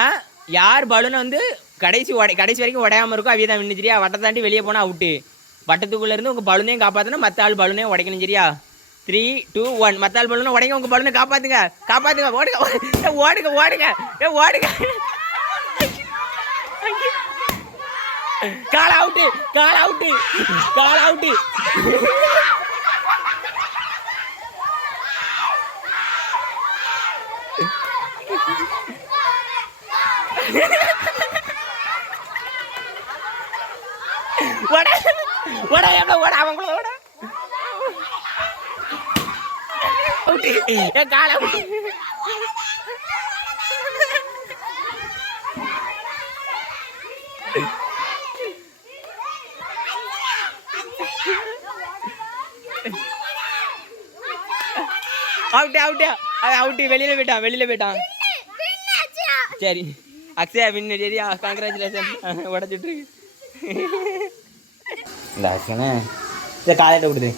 ஆ யார் பலூனை வந்து கடைசி வரைக்கும் உடையாமல் இருக்கும் அவிய தான் வின்னு சரியா. வட்டத்தை தாண்டி வெளியே போனால் அவுட்டு. வட்டத்துக்குள்ளே இருந்து உங்கள் பலூனையும் காப்பாற்றணும், மற்ற ஆள் பலூனையும் உடைக்கணும் சரியா. 3, 2, 1 மற்ற ஆள் பலூனை உடைங்க, உங்கள் பலூனை காப்பாற்றுங்க காப்பாற்றுங்க. ஓடுங்க ஓடுங்க ஓடுங்க ஓடுங்க. கால் அவுட்டு கால் அவுட்டு கால் அவுட்டு. ஓட எவ்வளோ ஓட அவங்கள ஓட கால அவுட்டு அவுட்டு அவுட்டு. வெளியில போயிட்டான். சரி அக்ஷயா வின்னு சரியா. கங்க்ராச்சுலேஷன். உடச்சிட்டு இருக்கு இந்த அக்ஷனே. இதை காலையிட்ட கொடுத்து